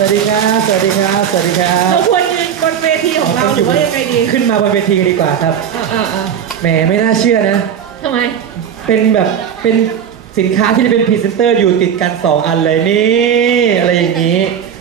สวัสดีครับ สวัสดีครับ สวัสดีครับเราควรยืนบนเวทีของเราหรือว่ายังไงดีขึ้นมาบนเวทีกันดีกว่าครับ แหมไม่น่าเชื่อนะ ทำไม เป็นแบบ เป็นสินค้าที่จะเป็นพรีเซนเตอร์อยู่ติดกันสองอันเลยนี่ อะไรอย่างนี้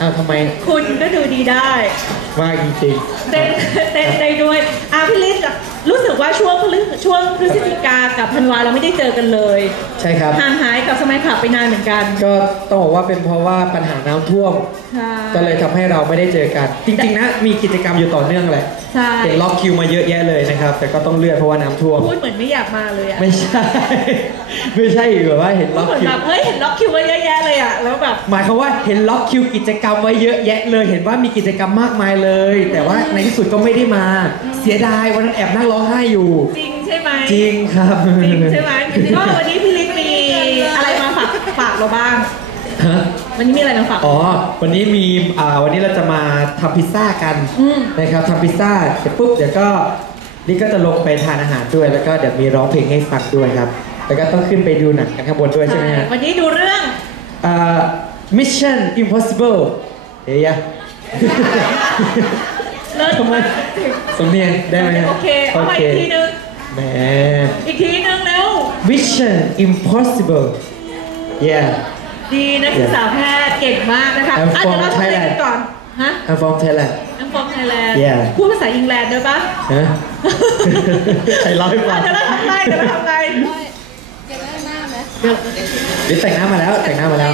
อ้าวทำไม คุณก็ดูดีได้ มากจริงเต้นเต้นในดวช่วงพฤศจิกากับธันวาเราไม่ได้เจอกันเลยใช่ครับห่างหายกับสมัยผับไปนานเหมือนกัน ก็ต้องบอกว่าเป็นเพราะว่าปัญหาน้ําท่วมก็เลยทําให้เราไม่ได้เจอกัน จริงๆนะ มีกิจกรรมอยู่ต่อเนื่องแหละเห็นล็อกคิวมาเยอะแยะเลยนะครับแต่ก็ต้องเลื่อนเพราะว่าน้ําท่วมพูดเหมือนไม่อยากมาเลยอ่ะไม่ใช่ไม่ใช่หรบอว่าเห็นล็อกคิวเหมือนแบบเฮ้ย เห็นล็อกคิวมาเยอะแยะเลยอ่ะแล้วแบบหมายความว่าเห็นล็อกคิวกิจกรรมไว้เยอะแยะเลยเห็นว่ามีกิจกรรมมากมายเลย แต่ว่าในที่สุดก็ไม่ได้มา เสียดายวันนั้นแอบนั่งร้องไห้อยู่ช่ไหมจริงครับจริงใช่ไหมจริงก็วันนี้พี่ลิกมีอะไรมาฝากฝากเราบ้างวันนี้มีอะไรมาฝากอ๋อวันนี้มีอ่าวันนี้เราจะมาทำพิซซ่ากันนะครับทำพิซซ่าเสร็จปุ๊บเดี๋ยวก็ลิกก็จะลงไปทานอาหารด้วยแล้วก็เดี๋ยวมีร้องเพลงให้ฟังด้วยครับแล้วก็ต้องขึ้นไปดูหนังกันข้างบนด้วยใช่ไหมวันนี้ดูเรื่องอ่า Mission Impossible เฮ้ยเลิศทำไมสมเนียงได้ไหมโอเคเอาไปทีนึงมอีกทีนึงแล้ว Vision Impossible Yeah ดีนะคุณสาวแพทย์เก่งมากนะคะอ่ะเดี๋ยราทำเพลงกันก่อนฮะ I'm from Thailand I'm from Thailand Yeah พูดภาษาอังกฤษด้วยปะใครเล่าให้ฟังเดี๋ยวเราทำไงจะี๋ยวเราทำไงเดี๋ยว แต่งหน้ามาแล้ว แต่งหน้ามาแล้ว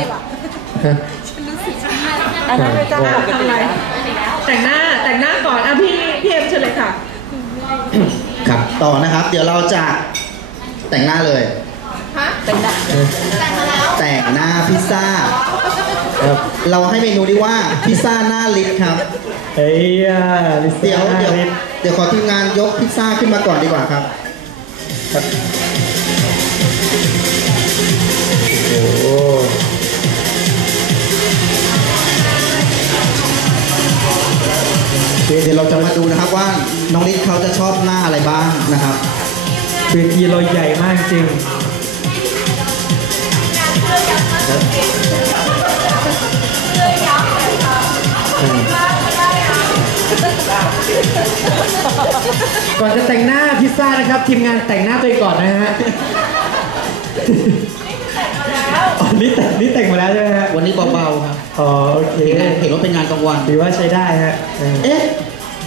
ฉันรู้สึกชทำอะไร แต่งหน้า แต่งหน้าก่อนอ่ะพี่ พี่เอ็มเชิญเลยค่ะต่อนะครับ เดี๋ยวเราจะแต่งหน้าเลย แต่งหน้าแต่งแแล้วต่งหน้าพิซซ่า เราให้เมนูที่ว่าพิซซ่าหน้าลิฟครับเฮ้ยเดี๋ยวเดี๋ยว เดี๋ยวขอทีมงานยกพิซซ่าขึ้นมาก่อนดีกว่าครับเดี๋ยวเราจะมาดูนะครับว่าน้องนิดเขาจะชอบหน้าอะไรบ้างนะครับเวทีเราใหญ่มากจริงก่อนจะแต่งหน้าพิซซ่านะครับ ทีมงานแต่งหน้าไปก่อนนะฮะนี้แต่งนี้แต่งมาแล้วใช่ไหมฮะ วันนี้เบาๆครับ อ๋อโอเค เห็นว่าเป็นงานกลางวัน หรือว่าใช้ได้ฮะ เอ๊ะ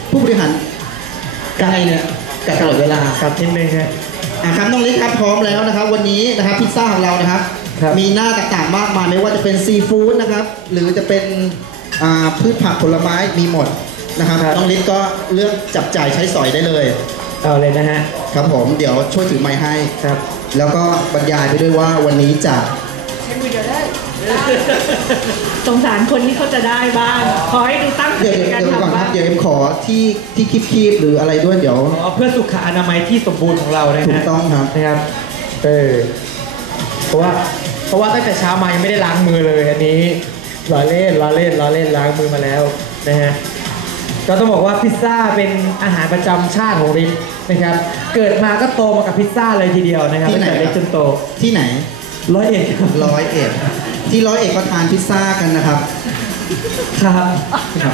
ผู้บริหารกายเนี่ยกับตลอดเวลาครับเช่นเดียวกันครับน้องเล็กครับพร้อมแล้วนะครับวันนี้นะครับพิซซ่าของเรานะครับ มีหน้าต่างๆมากมายไม่ว่าจะเป็นซีฟู้ดนะครับหรือจะเป็นพืชผักผลไม้มีหมดนะครับน้องลิศก็เลือกจับจ่ายใช้สอยได้เลยเอาเลยนะฮะครับผมเดี๋ยวช่วยถือไม้ให้ครับ แล้วก็บรรยายไปด้วยว่าวันนี้จะสงสารคนที่เขาจะได้บ้างขอให้ดูตั้งใจกันทำบ้างเดี๋ยวผมขอที่ที่คีบๆหรืออะไรด้วยเดี๋ยวเพื่อสุขอนามัยที่สมบูรณ์ของเราเลยนะถูกต้องครับนะครับเออเพราะว่าเพราะว่าตั้งแต่เช้ามายังไม่ได้ล้างมือเลยอันนี้ล้อเล่นล้อเล่นล้อเล่นล้างมือมาแล้วนะฮะก็ต้องบอกว่าพิซซ่าเป็นอาหารประจำชาติของริมนะครับ เกิดมาก็โตมากับพิซซ่าเลยทีเดียวนะครับที่ไหนจนโตที่ไหนร้อยเอ็ดครับร้อยเอ็ดที่ร้อยเอ็ดก็ทานพิซซ่ากันนะครับ ครับครับ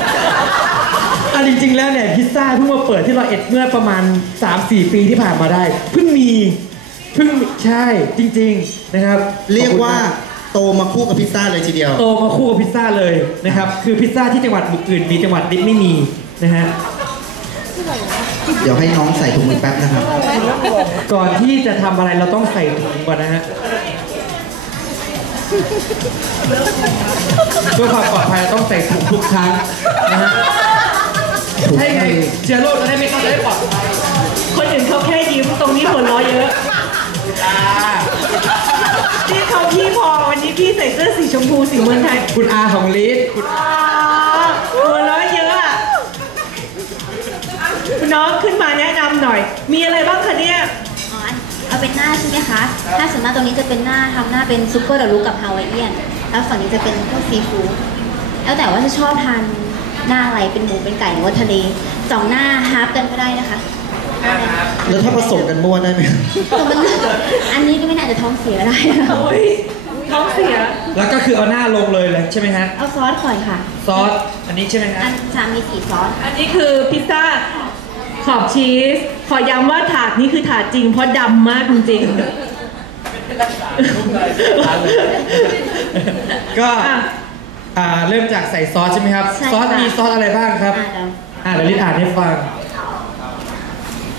อันจริงๆแล้วเนี่ยพิซซ่าเพิ่งมาเปิดที่ร้อยเอ็ดเมื่อประมาณ3-4ปีที่ผ่านมาได้เพิ่งมีเพิ่งใช่จริงๆนะครับ เรียกว่าโตมาคู่กับพิซซ่าเลยทีเดียวโตมาคู่กับพิซซ่าเลยนะครับ คือพิซซ่าที่จังหวัดอื่นมีจังหวัดนิดไม่มีนะฮะเดี๋ยวให้น้องใส่ถุงมือแป๊บนะครับ ก่อนที่จะทำอะไรเราต้องใส่ถุงก่อนนะฮะเพื่อความปลอดภัยต้องใส่ถุงทุกครั้งนะฮะใช่ไงเจโร่จะได้ไม่เขาได้ปลอดภัยคนอื่นเขาแค่ยิ้มตรงนี้หัวร้อเยอะนี่เขาพี่พอวันนี้พี่ใส่เสื้อสีชมพูสีเมืองไทย คุณอาของลิศคุณหัวร้อเยอะคุณน้องขึ้นมาแนะนำหน่อย มีอะไรบ้างคะเนี่ยเป็นหน้าใช่ไหมคะ ถ้าส่วนหน้ตรงนี้จะเป็นหน้าทําหน้าเป็นซุปเปอร์ดารุกับฮาวายเอียน แล้วฝั่งนี้จะเป็นพวกซีฟู้ดแล้วแต่ว่าจะชอบทานหน้าอะไรเป็นหมูเป็นไก่หรือว่าทะเล สองหน้าฮาร์ปกันก็ได้นะคะแล้วถ้าผสมกันมั่วได้ไหมอันนี้ก็ไม่น่าจะท้องเสียได้ท้องเสีย แล้วก็คือเอาหน้าลงเลยเลยใช่ไหมฮะเอาซอสก่อนค่ะ ซอส อันนี้ใช่ไหมฮะอันสามมีสี่ซอส อันนี้คือพิซซ่าขอบชีส ขอย้ำว่าถาดนี้คือถาดจริงเพราะดำมากจริง ก็เริ่มจากใส่ซอสใช่ไหมครับ ซอสมีซอสอะไรบ้างครับอ่าเดี๋ยวลิศอ่านให้ฟัง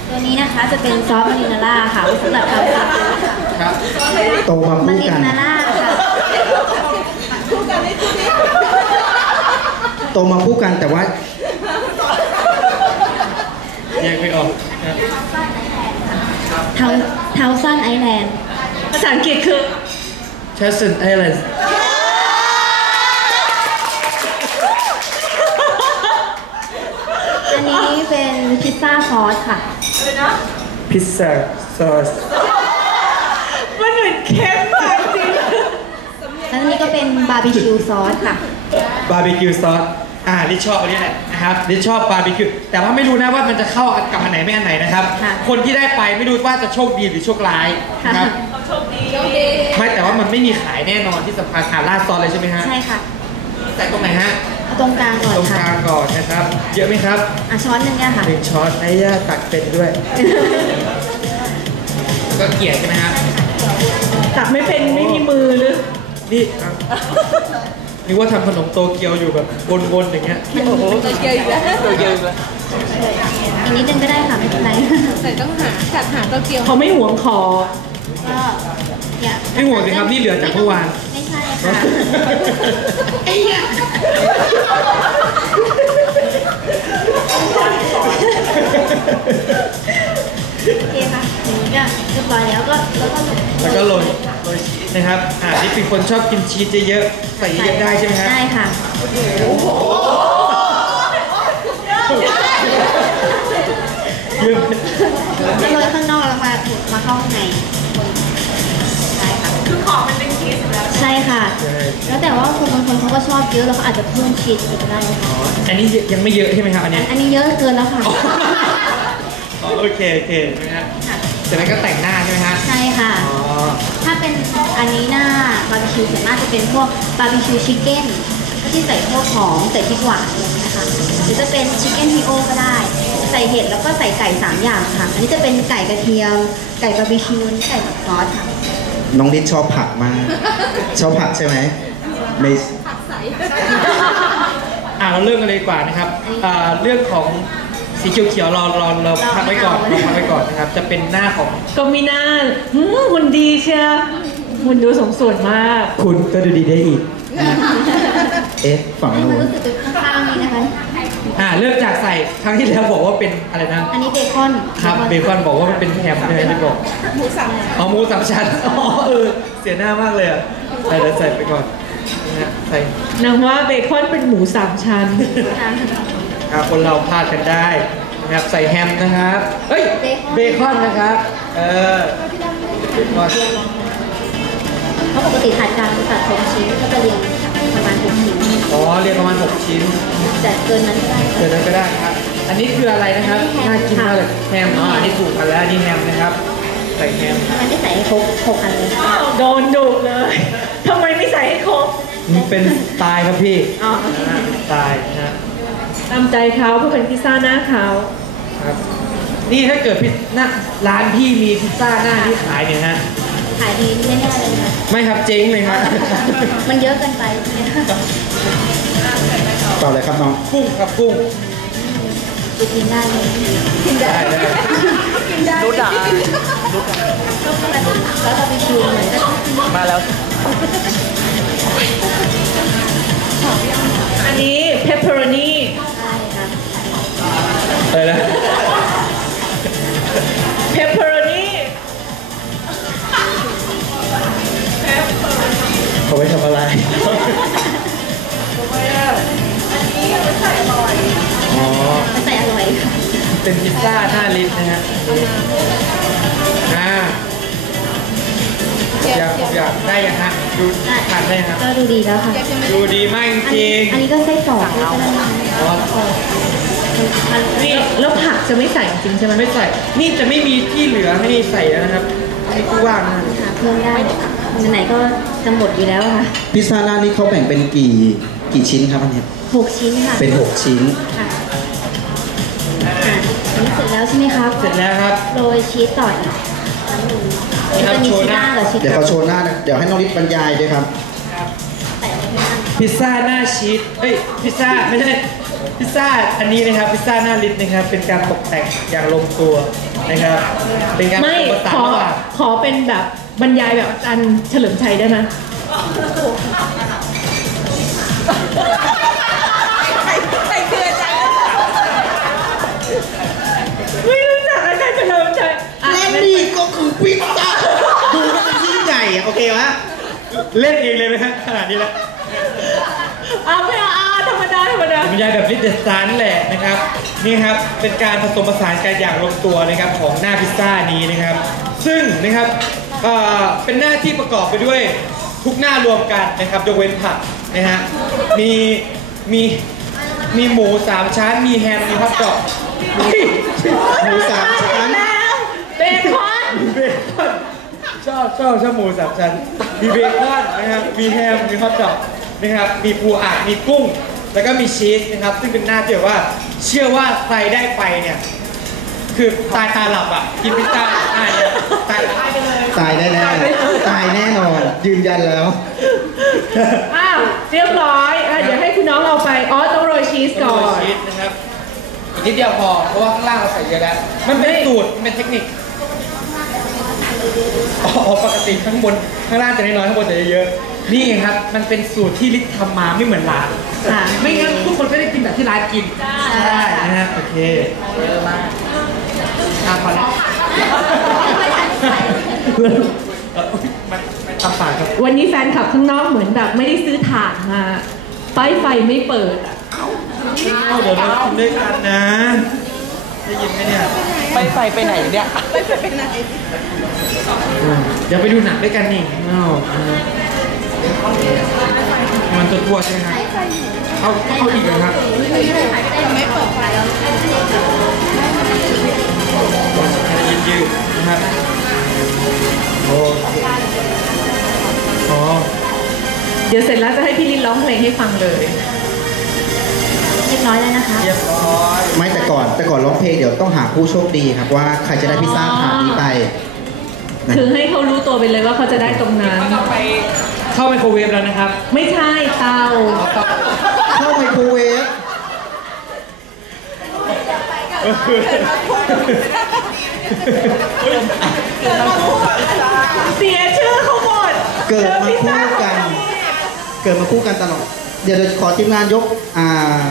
ตัวนี้นะคะจะเป็นซอสมารินาล่าค่ะสำหรับคำสั่งครัโตมาคู่กันมารินาล่าค่ะ โตมาคู่กันแต่ว่าแยกไม่ออกเทาเท้าสันไอแลนด์ภาษาอังกฤษคือเทสเซนไอแลนด์ อันนี้เป็นพิซซ่าซอสค่ะพิซซ่าซอสมันเหมือนเค้กมากจริงแล้วนี่ก็เป็นบาร์บีคิวซอสค่ะ บาร์บีคิวซอสอ่าลิชชอบอะไรนี่แหละนะครับลิชชอบบาร์บีคิวแต่ว่าไม่รู้นะว่ามันจะเข้ากับอันไหน ไม่อันไหนนะครับ คนที่ได้ไปไม่รู้ว่าจะโชคดีหรือโชคร้ายนะครับโชคดีไม่แต่ว่ามันไม่มีขายแน่นอนที่สัภาคณ์ขาลาดซอนเลยใช่ไหมฮะใช่ค่ะใส่ตรงไหนฮะตรงกลางก่อนตรงกลางก่อนนะครับเยอะไหมครับอ่ะช้อนหนึ่งค่ะหนึ่งช้อนไอ้ย่าตักเป็นด้วย ก็เกลี่ยใช่ไหมครับตักไม่เป็นไม่มีมือหรือนี่ครับนึกว่าทำขนมโตเกียวอยู่แบบวนๆอย่างเงี้ยโอ้โหโตเกียวแล้วโตเกียวแล้วอีกนิดนึงก็ได้ค่ะไม่เป็นไรแต่ต้องหาจัดหาโตเกียวเขาไม่หวงคอไม่ห่วงสิครับนี่เหลือจากเมื่อวานไม่ใช่ค่ะแล้วก็แล้วก็โรยโรยนะครับอ่านี่เป็นคนชอบกินชีสเยอะๆใส่เยอะได้ใช่ไหมครับได้ค่ะจะโรยข้างนอกแล้วมามาเข้าในคือขอบมันเป็นชีสใช่ค่ะแล้วแต่ว่าคนบางคนเขาก็ชอบเยอแล้วเขาอาจจะเพิ่มชีสอีกได้อ๋อันนี้ยังไม่เยอะใช่ไหมคะอันนี้อันนี้เยอะเกินแล้วค่ะ โอเคโอเคนะครับจากนั้นก็แต่งหน้าใช่ไหมฮะใช่ค่ะถ้าเป็นอันนี้หน้าบาร์บีคิวส่วนมากจะเป็นพวกบาร์บีคิวชิคเก้นที่ใส่พวกหอมใส่พริกหวานนะคะหรือจะเป็นชิคเก้นทีโอก็ได้ ใส่เห็ดแล้วก็ใส่ไก่สามอย่างค่ะอันนี้จะเป็นไก่กระเทียมไก่บาร์บีคิวไก่ซอสค่ะน้องนิดชอบผักมากชอบผักใช่ไหมไม่ผักใส่อ่าเรื่องอะไรกว่านะครับเรื่องของสีเขียวๆรอรอรอพักไว้ก่อนรอพักไว้ก่อนนะครับ จะเป็นหน้าของ ก็มีหน้าหุ่นดีเชียวหุ่นดูสมส่วนมาก คุณก็ดูดีได้อีก เอ๊ะ ฝั่งนู้นอ่า เริ่มจากใส่ ครั้งที่แล้วบอกว่าเป็นอะไรนะ อันนี้เบคอน ครับ เบคอนบอกว่ามันเป็นแฮมใช่ไหมที่บอกหมูสับเอาหมูสับชั้น อ๋อ เออ เสียหน้ามากเลยอ่ะใส่แล้วใส่ไปก่อนนะใส่นางว่าเบคอนเป็นหมูสามชั้นครคนเราพลาดกันได้นะครับ ใส่แฮมนะครับเฮ้ยเบคอนนะครับ เออเขาปกติขาดการตัดสองชิ้นเขาจะเรียงประมาณหกชิ้น อ๋อเรียงประมาณหกชิ้นแต่เกินนั้นก็ได้เกินนั้นก็ได้ครับ อันนี้คืออะไรนะครับ น่ากินมากเลยแฮม อ๋ออันนี้สูกันแล้วนี่แฮมนะครับ ใส่แฮมอันไม่ใส่ให้ครบหกอันเลยโดนดุเลยทำไมไม่ใส่ให้ครบ มันเป็นสไตล์ครับพี่อ๋อสไตล์นะตามใจเขาเพื่อเป็นพิซซ่าหน้าเขาครับ นี่ถ้าเกิดพิซซ่าร้านพี่มีพิซซ่าหน้าที่ขายเนี่ยฮะ ขายดีแน่ๆเลยนะ ไม่ครับเจ๊งเลยครับ มันเยอะเกินไปต่อะไรครับน้องกุ้งครับกุ้งกินได้เลยกินได้ดูด่าดูด่ะแล้วจะไปชิมมาแล้ว อันนี้เพปเปอร์นีใช่ครับอะไรนะเพปเปอร์โรนีเขาไปทำอะไรอันนี้มันใส่อร่อย อ๋อใส่อร่อยเป็นพิซซ่าหน้าลิฟนะฮะอยากอยากได้ยังฮะดูผ่านได้ยังฮะก็ดูดีแล้วค่ะดูดีมากจริง อันนี้ก็ไส้กรอกเราแล้วผักจะไม่ใส่จริงใช่ไหมไม่ใส่ นี่จะไม่มีที่เหลือให้นี่ใส่นะครับให่กูว่างค่ะเพิ่มได้ไหนก็จะหมดอยู่แล้วค่ะ พิซซ่าหน้านี้เขาแบ่งเป็นกี่กี่ชิ้นครับพันธุ์หกชิ้นค่ะเป็นหกชิ้นค่ะเสร็จแล้วใช่ไหมครับเสร็จแล้วครับโรยชีสต่อยจะมีชีสหน้าหรือชีสเดี๋ยวเขาโชว์หน้า เดี๋ยวให้น้องลิศบรรยายด้วยครับ พิซซ่าหน้าชีสเอ้ยพิซซ่าไม่ใช่พิซซ่าอันนี้นะครับพิซซ่าหน้าลิฟนะครับ เป็นการตกแต่งอย่างลงตัวนะครับเป็นการไม่ขอขอเป็นแบบบรรยายแบบอันเฉลิมชัยได้ไหมโอเคไหมเล่นเองเลยไหมขนาดนี้แล้วเอาไปเอามันนะบรรยายแบบลิเดสตันแหละนะครับนี่ครับ เป็นการผสมผสานกันอย่างลงตัวนะครับของหน้าพิซซ่านี้นะครับ ซึ่งนะครับเป็นหน้าที่ประกอบไปด้วยทุกหน้ารวมกันนะครับยกเว้นผักนะฮะมีมีมีหมูสามชั้นมีแฮมมีฮอทดอกหมูสามชั้นเบคอนชอบชอบชอบหมูสามชั้นมีเบคอนนะครับมีแฮมมีฮอทดอกนะครับมีปูอัดมีกุ้งแล้วก็มีชีสนะครับซึ่งเป็นหน้าที่แบบว่าเชื่อว่าใครได้ไปเนี่ยคือตายตาหลับอ่ะกินพิซซ่าตายตายไปเลยตายได้แน่ตายแน่นอน ยืนยันแล้วอ้าวเรียบร้อยเดี๋ยวให้คุณน้องเอาไปอ๋อต้องโรยชีสก่อนโรยชีสนะครับนิดเดียวพอเพราะว่าข้างล่างเราใส่เยอะแล้วมันเป็นสูตรเป็นเทคนิคอ๋อปกติข้างบนข้างล่างจะน้อยข้างบนจะเยอะนี่ครับมันเป็นสูตรที่ลิศทำมาไม่เหมือนร้านไม่งั้นทุกคนก็ได้กินแบบที่ร้านกิน ใช่นะครับโอเคเยอมากอ่ะขอละวันนี้แฟนคลับข้างนอกเหมือนแบบไม่ได้ซื้อถาดมาป้ไฟไม่เปิดเขาเดี๋ยวเราเลิกกันนะได้ยินไหมเนี่ยไฟไปไหนเนี่ยป้ไฟไปไหนเดี๋ยวไปดูหนังด้วยกันนี่อ้ามันตัวตัวใช่ไหมครับเขาเขาอีกนะครับ ไม่เปิดไฟแล้วนะครับเดี๋ยวเสร็จแล้วจะให้พี่ลินร้องเพลงให้ฟังเลยเรียบร้อยแล้วนะคะเรียบร้อย ไม่แต่ก่อนแต่ก่อนร้องเพลงเดี๋ยวต้องหาผู้โชคดีครับว่าใครจะได้พิซซ่าถาดนี้ไปคือให้เขารู้ตัวไปเลยว่าเขาจะได้ตรงนั้นเขาไข้าไมโครเวฟแล้วนะครับ ไม่ใช่เข้าเข้าไมโครเวฟเสียชื่อเขาหมด เกิดมาคู่กัน เกิดมาคู่กันตลอด เดี๋ยวเราขอทีมงานยกอ่า